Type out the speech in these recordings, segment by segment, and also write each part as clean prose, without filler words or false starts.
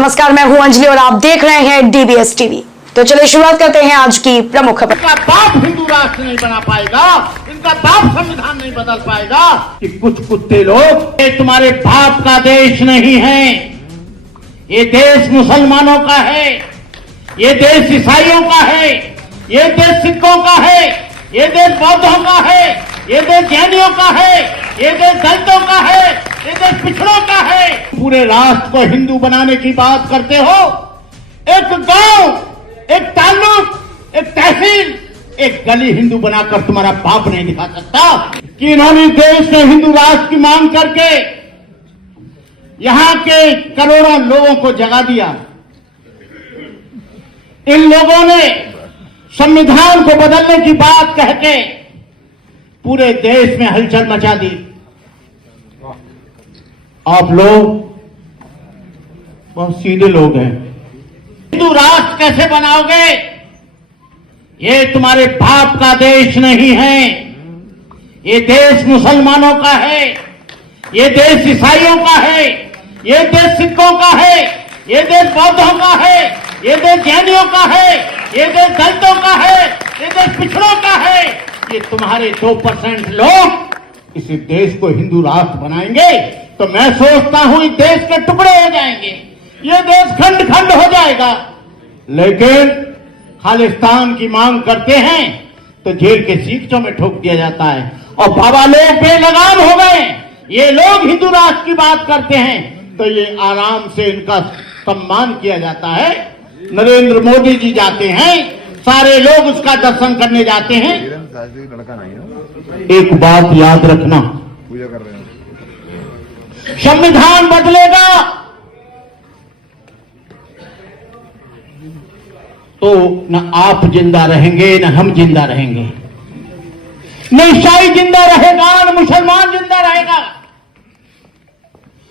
नमस्कार, मैं हूं अंजलि और आप देख रहे हैं डीबीएस टीवी। तो चलिए शुरुआत करते हैं आज की प्रमुख खबर। इनका बाप हिंदू राष्ट्र नहीं बना पाएगा, इनका बाप संविधान नहीं बदल पाएगा। कि कुछ कुत्ते लोग, ये तुम्हारे बाप का देश नहीं है, ये देश मुसलमानों का है, ये देश ईसाइयों का है, ये देश सिखों का है, ये देश बौद्धों का है, ये देश जैनियों का है, ये देश दलितों का है, ये देश पिछड़ों का है। पूरे राष्ट्र को हिंदू बनाने की बात करते हो। एक गांव, एक ताल्लुक, एक तहसील, एक गली हिंदू बनाकर तुम्हारा बाप नहीं दिखा सकता। कि इन्होंने देश में हिंदू राष्ट्र की मांग करके यहां के करोड़ों लोगों को जगा दिया। इन लोगों ने संविधान को बदलने की बात कह के पूरे देश में हलचल मचा दी। आप लोग बहुत सीधे लोग हैं। हिंदू राष्ट्र कैसे बनाओगे? ये तुम्हारे बाप का देश नहीं है, ये देश मुसलमानों का है, ये देश ईसाइयों का है, ये देश सिखों का है, ये देश बौद्धों का है, ये देश जैनियों का है, ये देश दलितों का है, ये देश पिछड़ों का है। ये तुम्हारे 2% लोग इस देश को हिंदू राष्ट्र बनाएंगे तो मैं सोचता हूं इस देश के टुकड़े हो जाएंगे, ये देश खंड खंड हो जाएगा। लेकिन खालिस्तान की मांग करते हैं तो जेल के सीखचों में ठोक दिया जाता है। और बाबा लोग बेलगाम हो गए। ये लोग हिंदू राष्ट्र की बात करते हैं तो ये आराम से इनका सम्मान किया जाता है। नरेंद्र मोदी जी जाते हैं, सारे लोग उसका दर्शन करने जाते हैं। एक बात याद रखना, पूजा कर रहे हैं, संविधान बदलेगा तो न आप जिंदा रहेंगे न हम जिंदा रहेंगे, न ईसाई जिंदा रहेगा न मुसलमान जिंदा रहेगा,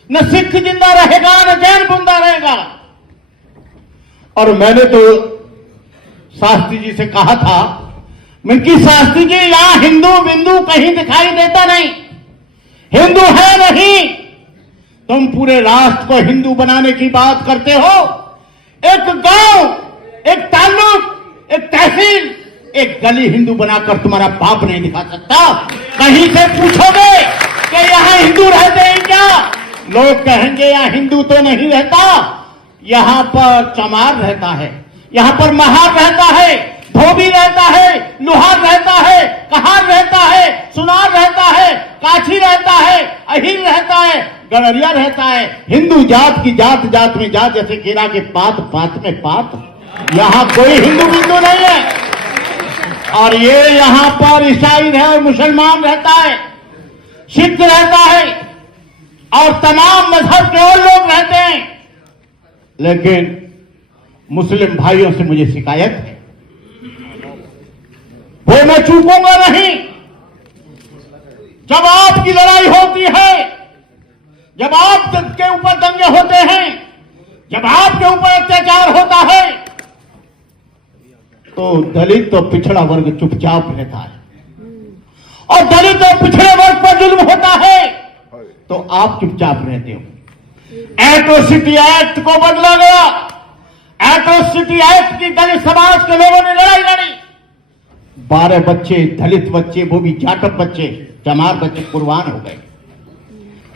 न सिख जिंदा रहेगा न जैन जिंदा रहेगा। और मैंने तो शास्त्री जी से कहा था, कि शास्त्री जी यहां हिंदू बिंदु कहीं दिखाई देता नहीं, हिंदू है नहीं। तुम पूरे राष्ट्र को हिंदू बनाने की बात करते हो। एक गांव, एक ताल्लुक, एक तहसील, एक गली हिंदू बनाकर तुम्हारा बाप नहीं दिखा सकता। कहीं से पूछोगे कि यहां हिंदू रहते हैं क्या? लोग कहेंगे यहां हिंदू तो नहीं रहता, यहां पर चमार रहता है, यहां पर महार रहता है, धोबी रहता है, लुहार रहता है, कहार रहता है, सुनार रहता है, काछी रहता है, अहिर रहता है, गड़रिया रहता है। हिंदू जात की जात जात में जात, जैसे केरा के पात पात में पात। यहां कोई हिंदू बिंदु नहीं है। और ये यहां पर ईसाई है, मुसलमान रहता है, सिख रहता है और तमाम मजहब के और लोग रहते हैं। लेकिन मुस्लिम भाइयों से मुझे शिकायत है, वो मैं चूकूंगा नहीं। जब आपकी लड़ाई होती है, जब आपके ऊपर दंगे होते हैं, जब आपके ऊपर अत्याचार होता है, तो दलित और पिछड़ा वर्ग चुपचाप रहता है। और दलित और पिछड़े वर्ग पर जुल्म होता है तो आप चुपचाप रहते हो। एट्रोसिटी एक्ट को बदला गया। एट्रोसिटी एक्ट की दलित समाज के लोगों ने लड़ाई लड़ी। 12 बच्चे, दलित बच्चे, वो भी जाटव बच्चे, चमार बच्चे कुर्बान हो गए।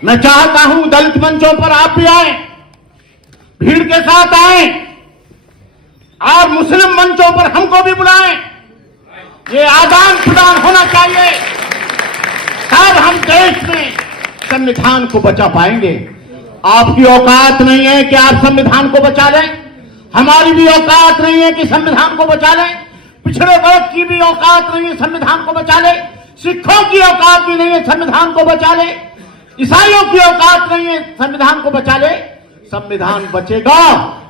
मैं चाहता हूं दलित मंचों पर आप भी आए, भीड़ के साथ आए, और मुस्लिम मंचों पर हमको भी बुलाएं। ये आदान प्रदान होना चाहिए, तब हम देश में संविधान को बचा पाएंगे। आपकी औकात नहीं है कि आप संविधान को बचा लें, हमारी भी औकात नहीं है कि संविधान को बचा लें, पिछड़े वर्ग की भी औकात नहीं है संविधान को बचा ले, सिखों की औकात भी नहीं है संविधान को बचा ले, ईसाइयों की औकात नहीं है संविधान को बचा ले। संविधान बचेगा,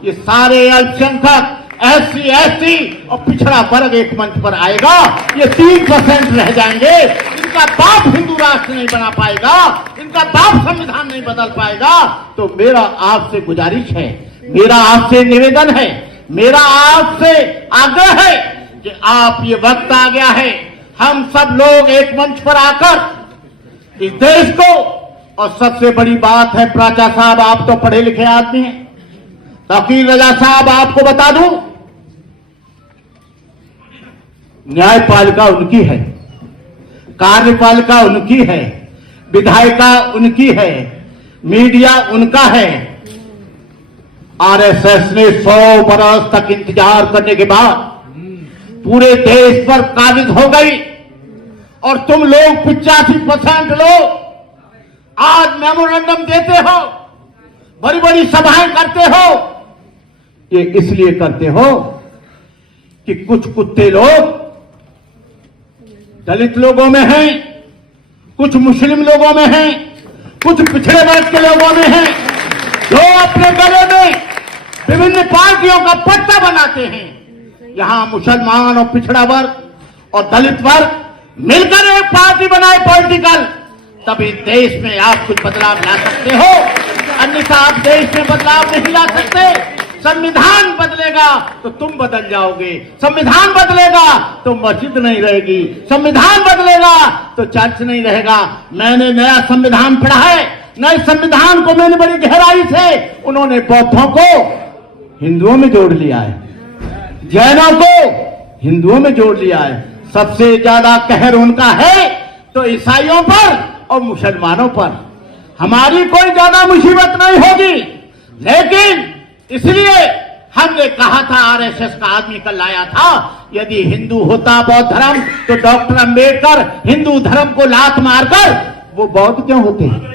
ये सारे अल्पसंख्यक, SC, ST और पिछड़ा वर्ग एक मंच पर आएगा। ये 3% रह जाएंगे। इनका बाप हिंदू राष्ट्र नहीं बना पाएगा, इनका बाप संविधान नहीं बदल पाएगा। तो मेरा आपसे गुजारिश है, मेरा आपसे निवेदन है, मेरा आपसे आग्रह है कि आप, ये वक्त आ गया है, हम सब लोग एक मंच पर आकर इस देश को, और सबसे बड़ी बात है, प्राचा साहब आप तो पढ़े लिखे आदमी हैं, वकील रजा साहब आपको बता दूं, न्यायपालिका उनकी है, कार्यपालिका उनकी है, विधायिका उनकी है, मीडिया उनका है। आरएसएस ने 100 बरस तक इंतजार करने के बाद पूरे देश पर काबिज हो गई और तुम लोग 85% लोग आज मेमोरेंडम देते हो, बड़ी बड़ी सभाएं करते हो। ये इसलिए करते हो कि कुछ कुत्ते लोग दलित लोगों में हैं, कुछ मुस्लिम लोगों में हैं, कुछ पिछड़े वर्ग के लोगों में हैं, जो अपने गले में विभिन्न पार्टियों का पट्टा बनाते हैं। यहां मुसलमान और पिछड़ा वर्ग और दलित वर्ग मिलकर एक पार्टी बनाए पॉलिटिकल, तभी देश में आप कुछ बदलाव ला सकते हो, अन्यथा आप देश में बदलाव नहीं ला सकते। संविधान बदलेगा तो तुम बदल जाओगे, संविधान बदलेगा तो मस्जिद नहीं रहेगी, संविधान बदलेगा तो चर्च नहीं रहेगा। मैंने नया संविधान पढ़ा है, नए संविधान को मैंने बड़ी गहराई से, उन्होंने बौद्धों को हिंदुओं में जोड़ लिया है, जैनों को हिंदुओं में जोड़ लिया है। सबसे ज्यादा कहर उनका है तो ईसाइयों पर और मुसलमानों पर। हमारी कोई ज्यादा मुसीबत नहीं होगी, लेकिन इसलिए हमने कहा था, आरएसएस का आदमी कल लाया था, यदि हिंदू होता बौद्ध धर्म तो डॉक्टर अंबेडकर हिंदू धर्म को लात मारकर वो बौद्ध क्यों होते हैं?